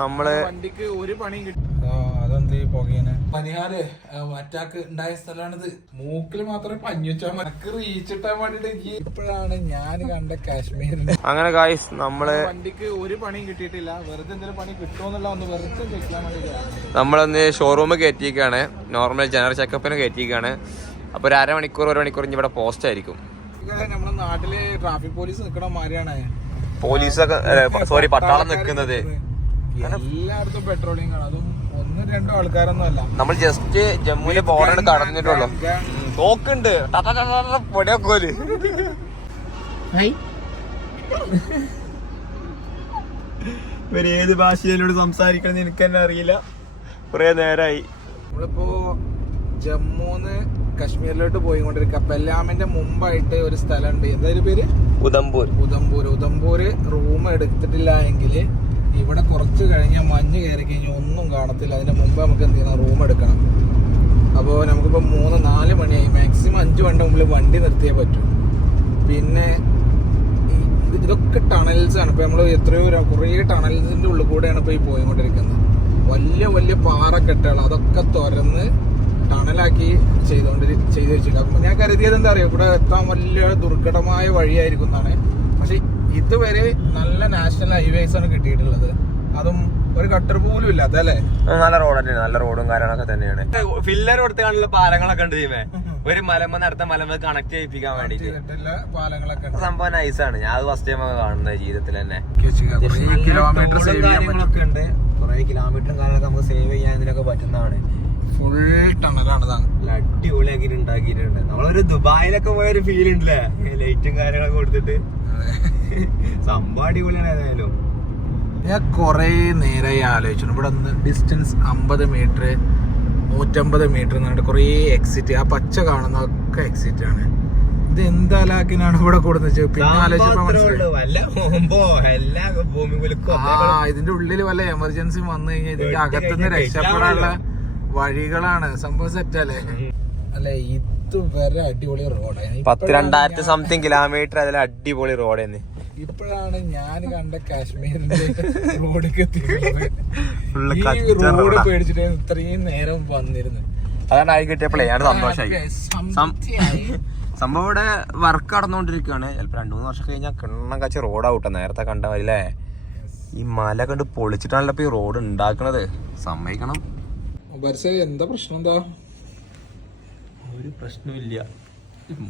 നമ്മള് വണ്ടിക്ക് ഒരു പണിയും കിട്ടും. അതെന്ത് പുകയനെ പനിഹാല് അറ്റാക്ക് ഉണ്ടായ സ്ഥലമാണിത്. മൂക്കില് മാത്രമേ പഞ്ഞു വെച്ചാൽ മക്ക് റീച്ചിട്ടാൻ വേണ്ടിട്ട് ഇപ്പോഴാണ് ഞാൻ കണ്ട കാശ്മീരിൽ. അങ്ങനെ ഗായ്സ് നമ്മള് വണ്ടിക്ക് ഒരു പണിയും കിട്ടിയിട്ടില്ല. വെറുതെ എന്തെങ്കിലും പണി കിട്ടുമെന്നുള്ള ഒന്ന് വെറുതെ ചെക്കാൻ വേണ്ടിട്ട് നമ്മളൊന്ന് ഷോറൂമിൽ കയറ്റിയിരിക്കുകയാണ്. നോർമൽ ജനറൽ ചെക്കപ്പിന് കയറ്റിയിരിക്കുകയാണ്. അപ്പൊ ഒരു അരമണിക്കൂർ ഒരു മണിക്കൂർ ഇവിടെ പോസ്റ്റ് ആയിരിക്കും. നമ്മുടെ നാട്ടില് ട്രാഫിക് പോലീസ് നിക്കണ മാതിരിയാണ് പോലീസൊക്കെ സോറി പട്ടാളം നിൽക്കുന്നത്. എല്ലായിടത്തും പെട്രോളിംഗ് ആണ്. അതും ഒന്നും രണ്ടും ആൾക്കാരൊന്നും അല്ല. നമ്മൾ ജസ്റ്റ് ജമ്മുവിലെ ബോർഡർ കടന്നിട്ടുള്ളൂ. നോക്കുണ്ട് പൊടിയൊക്കെ ഏത് ഭാഷയിലൂടെ സംസാരിക്കണം എനിക്ക് തന്നെ അറിയില്ല. കുറെ നേരമായി. നമ്മളിപ്പോ ജമ്മുന്ന് കശ്മീരിലോട്ട് പോയിക്കൊണ്ടിരിക്കുക. പെല്ലാമിന്റെ മുമ്പായിട്ട് ഒരു സ്ഥലമുണ്ട്. എന്തായാലും പേര് ഉദംപൂര് റൂം എടുത്തിട്ടില്ല എങ്കിൽ ഇവിടെ കുറച്ച് കഴിഞ്ഞാൽ മഞ്ഞ് കയറി കഴിഞ്ഞാൽ ഒന്നും കാണത്തില്ല. അതിന്റെ മുമ്പ് നമുക്ക് എന്ത് ചെയ്യണം, റൂം എടുക്കണം. അപ്പോൾ നമുക്കിപ്പോൾ 3-4 മണിയായി. മാക്സിമം 5 മണിന്റെ മുമ്പിൽ വണ്ടി നിർത്തിയേ പറ്റൂ. പിന്നെ ഇതൊക്കെ ടണൽസ് ആണ്. ഇപ്പൊ നമ്മൾ എത്രയോ കുറേ ടണൽസിന്റെ ഉള്ളിൽ കൂടെയാണ് ഇപ്പൊ ഈ പോയിക്കൊണ്ടിരിക്കുന്നത്. വലിയ വലിയ പാറക്കെട്ടുകൾ അതൊക്കെ തുറന്ന് ടണലാക്കി ചെയ്ത് വെച്ചില്ല. അപ്പൊ ഞാൻ കരുതിയത് എന്താ അറിയോ, ഇവിടെ എത്താൻ വലിയ ദുർഘടമായ വഴിയായിരിക്കും എന്നാണ്. പക്ഷെ ഇതുവരെ നല്ല നാഷണൽ ഹൈവേസ് ആണ് കിട്ടിയിട്ടുള്ളത്. അതും ഒരു കട്ടർ പോലും ഇല്ലാത്ത അല്ലേ. നല്ല റോഡ് തന്നെയാണ്. നല്ല റോഡും കാര്യങ്ങളൊക്കെ തന്നെയാണ്. ഫില്ലർ കൊടുത്ത് കാണുന്ന പാലങ്ങളൊക്കെ ഉണ്ട്. ഒരു മലമ്പ അടുത്ത മലമ്പ കണക്ട് ചെയ്യിപ്പിക്കാൻ വേണ്ടിട്ട് പാലങ്ങളൊക്കെ സംഭവം നൈസാണ്. ഞാൻ അത് ഫസ്റ്റ് ടൈം കാണുന്നത് ജീവിതത്തിൽ തന്നെ. കിലോമീറ്റർ കാര്യങ്ങളൊക്കെ ഉണ്ട്. കുറെ കിലോമീറ്ററും കാര്യങ്ങളൊക്കെ നമുക്ക് സേവ് ചെയ്യാൻ ഇതിനൊക്കെ പറ്റുന്നതാണ്. ഫുൾ ടണലാണ്. അടിപൊളിയാക്കി ഉണ്ടാക്കിയിട്ടുണ്ട്. നമ്മളൊരു ദുബായിലൊക്കെ പോയൊരു ഫീൽ ഉണ്ടല്ലേ, ലൈറ്റും കാര്യങ്ങളൊക്കെ കൊടുത്തിട്ട്. സംഭവം അടിപൊളിയാണ്. ഏതായാലും ഞാൻ കൊറേ നേരമായി ആലോചിച്ചു. ഇവിടെ ഒന്ന് ഡിസ്റ്റൻസ് 50 മീറ്റർ 150 മീറ്റർ എന്നിട്ട് കുറേ എക്സിറ്റ്. ആ പച്ച കാണുന്നതൊക്കെ എക്സിറ്റ് ആണ്. ഇത് എന്താലാക്കിനാണ് ഇവിടെ കൊടുന്നത്. പിന്നെ ആലോചിച്ചപ്പോ ഇതിന്റെ ഉള്ളിൽ വല്ല എമർജൻസി വന്നു കഴിഞ്ഞാൽ ഇതിന്റെ അകത്തുനിന്ന് രക്ഷപ്പെടാനുള്ള വഴികളാണ്. സംഭവം സെറ്റ് അല്ലേ. അല്ലെ ഇത് വരെ അടിപൊളി റോഡാണ്. 2000 സംതിങ് കിലോമീറ്റർ അതിൽ അടിപൊളി റോഡ് തന്നെ. ഇപ്പോഴാണ് ഞാൻ കണ്ട കാശ്മീരിന്റെ റോഡിലേക്ക് എത്തിയിട്ടുള്ളത്. ഈ റോഡ് പേടിച്ചിട്ട് ഇത്രയും നേരം വന്നിരുന്നു. അതാണ് ആയി കിട്ടിയപ്പോഴേ ഞാൻ സന്തോഷമായി. സംഭവം ഇവിടെ വർക്ക് നടന്നുകൊണ്ടിരിക്കുകയാണ്. ചിലപ്പോ 2-3 വർഷം കഴിഞ്ഞാൽ കിണ്ണം കച്ച റോഡാവട്ടെ. നേരത്തെ കണ്ട മതില്ലേ. ഈ മല കണ്ട് പൊളിച്ചിട്ടാണല്ലോ ഇപ്പൊ ഈ റോഡ് ഉണ്ടാക്കണത്. സമ്മതിക്കണം. എന്താ പ്രശ്നം? എന്താ ഒരു പ്രശ്നമില്ല.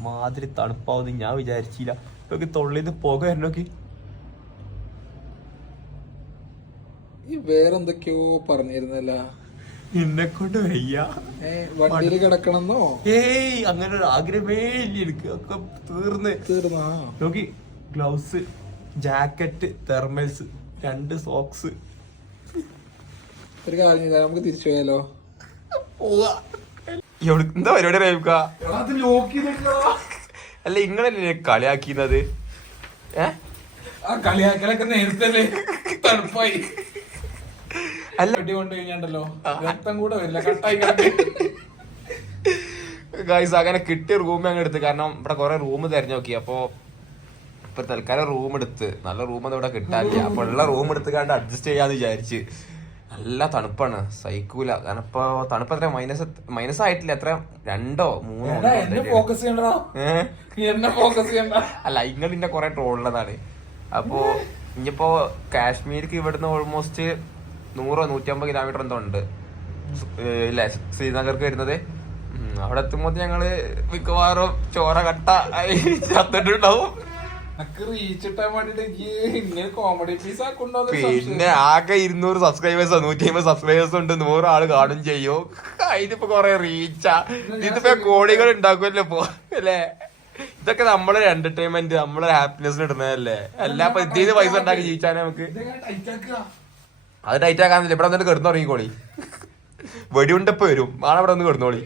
മാതിരി തണുപ്പാവുന്ന ഞാൻ വിചാരിച്ചില്ല. ഇപ്പൊ തൊള്ളിന്ന് പുക വരണോക്കി. ഈ വേറെന്തൊക്കെയോ പറഞ്ഞിരുന്നല്ല. എന്നെ കൊണ്ട് വയ്യ. വണ്ടിയിൽ കിടക്കണമെന്നോ? ഏയ് അങ്ങനെ ഒരു ആഗ്രഹമേ ഇല്ല എനിക്ക്. ഒക്കെ തീർന്നാ നോക്കി. Gloves, jacket, thermals, 2 socks. ഒരു കാര്യം ചെയ്താൽ നമുക്ക് തിരിച്ചു പോയാലോ? എന്താ പരിപാടി? അല്ല ഇങ്ങളല്ലേ കളിയാക്കിയത്? കളിയാക്കലൊക്കെ നേരത്തെ തണുപ്പായി. അല്ല അടി കൊണ്ട് കഴിഞ്ഞാണ്ടല്ലോ രക്തം കൂടെ വരില്ല, കട്ടായി ഗൈസ്. അങ്ങനെ കിട്ടിയ റൂം അങ്ങ് എടുത്ത്. കാരണം ഇവിടെ കുറെ റൂം തിരഞ്ഞു നോക്കി. അപ്പൊ ഇപ്പൊ തൽക്കാലം റൂം എടുത്ത്. നല്ല റൂമൊന്നും ഇവിടെ കിട്ടാനില്ല. അപ്പൊ ഉള്ള റൂം എടുത്ത് കണ്ട് അഡ്ജസ്റ്റ് ചെയ്യാന്ന് വിചാരിച്ച്. നല്ല തണുപ്പാണ്, സഹിക്കൂല. കാരണം ഇപ്പൊ തണുപ്പ് എത്ര മൈനസ് ആയിട്ടില്ല. എത്ര 2-3 അല്ല ഇങ്ങളിന്റെ കുറെ ട്രോളുള്ളതാണ്. അപ്പോ ഇനിയിപ്പോ കാശ്മീർക്ക് ഇവിടുന്ന് ഓൾമോസ്റ്റ് 100-150 കിലോമീറ്റർ എന്തോ ഉണ്ട് ഇല്ലേ ശ്രീനഗർക്ക് വരുന്നത്. അവിടെ എത്തുമ്പോ ഞങ്ങള് മിക്കവാറും ചോര കട്ട ചത്തിട്ടുണ്ടാവും. പിന്നെ ആകെ 200 സബ്സ്ക്രൈബേഴ്സോ 150 സബ്സ്ക്രൈബേഴ്സോ ഉണ്ട്. 100 ആള് കാണും ചെയ്യും. ഇതിപ്പോ കൊറേ റീച്ചാ. ഇതിപ്പോ കോടികൾ ഉണ്ടാക്കുമല്ലോ ഇപ്പൊ അല്ലേ. ഇതൊക്കെ നമ്മളൊരു എന്റർടൈൻമെന്റ്, നമ്മളൊരു ഹാപ്പിനെസ് ഇടുന്നതല്ലേ. എല്ലാ ഇതിന് പൈസ ഉണ്ടാക്കി ജീവിച്ചാലേ നമുക്ക്. അത് ടൈറ്റ് ആക്കാന്നില്ല. ഇവിടെ വന്നിട്ട് കിടന്നുറങ്ങിക്കോളി. വെടിയുണ്ടപ്പോ വരും. ആളെ ഇവിടെ വന്ന് കിടന്നോളി.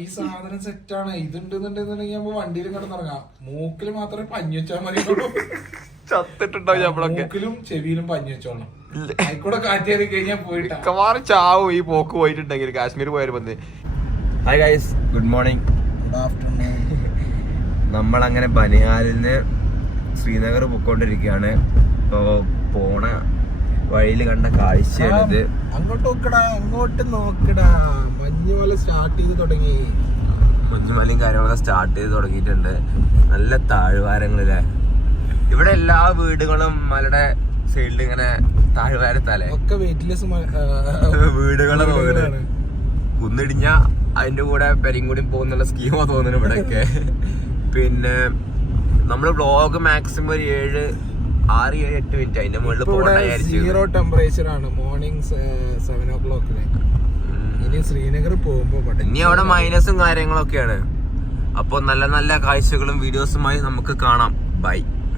ഈ സാധനം സെറ്റാണ്. ഇതുണ്ടെന്നുണ്ടെന്നുണ്ടെങ്കിൽ വണ്ടിയിൽ കിടന്നിറങ്ങാം. മൂക്കില് മാത്രമേ പഞ്ഞു വെച്ചാൽ മതി. ചത്തിട്ടുണ്ടാവും. മൂക്കിലും ചെവിയിലും പഞ്ഞു വെച്ചോളാം. ആയിക്കൂടെ കാറ്റേറി കഴിഞ്ഞാൽ പോയിട്ട് മിക്കവാറും ചാവും ഈ പോക്ക് പോയിട്ടുണ്ടെങ്കിൽ. കാശ്മീർ പോയാലും വന്ന്. Hi guys, good morning. Good afternoon. നമ്മളങ്ങനെ ബനിഹാലിൽ നിന്ന് ശ്രീനഗർ പോയിക്കൊണ്ടിരിക്കുകയാണ്. ഇപ്പോൾ പോണ വഴിയിൽ കണ്ട കാഴ്ചയാണിത്. അങ്ങോട്ട് നോക്കടാ, അങ്ങോട്ട് നോക്കടാ, മഞ്ഞുമല സ്റ്റാർട്ട് ചെയ്ത് തുടങ്ങി. മഞ്ഞുമലയും കാര്യങ്ങളൊക്കെ സ്റ്റാർട്ട് ചെയ്ത് തുടങ്ങിയിട്ടുണ്ട്. നല്ല താഴ്വാരങ്ങളിലെ ഇവിടെ എല്ലാ വീടുകളും മലയുടെ സൈഡിൽ ഇങ്ങനെ താഴ്വാരത്താലേ ഒക്കെ വെയിറ്റ്ലെസ് വീടുകളെ നോക്കണേ. കുന്നിടിഞ്ഞ അതിന്റെ കൂടെ പെരും കൂടി പോകുന്നുള്ള സ്കീമോ തോന്നുന്നു ഇവിടെയൊക്കെ. പിന്നെ നമ്മള് വ്ളോഗ് മാക്സിമം ഒരു 6-7-8 മിനിറ്റ് അതിന്റെ മുകളിൽ പോകണ്ടായിരിക്കും. 0 ടെമ്പറേച്ചർ ആണ് മോർണിംഗ് 7 o'clock. ഇനി ശ്രീനഗർ പോകുമ്പോ ഇനി അവിടെ മൈനസും കാര്യങ്ങളൊക്കെയാണ്. അപ്പൊ നല്ല നല്ല കാഴ്ചകളും വീഡിയോസുമായി നമുക്ക് കാണാം. ബൈ.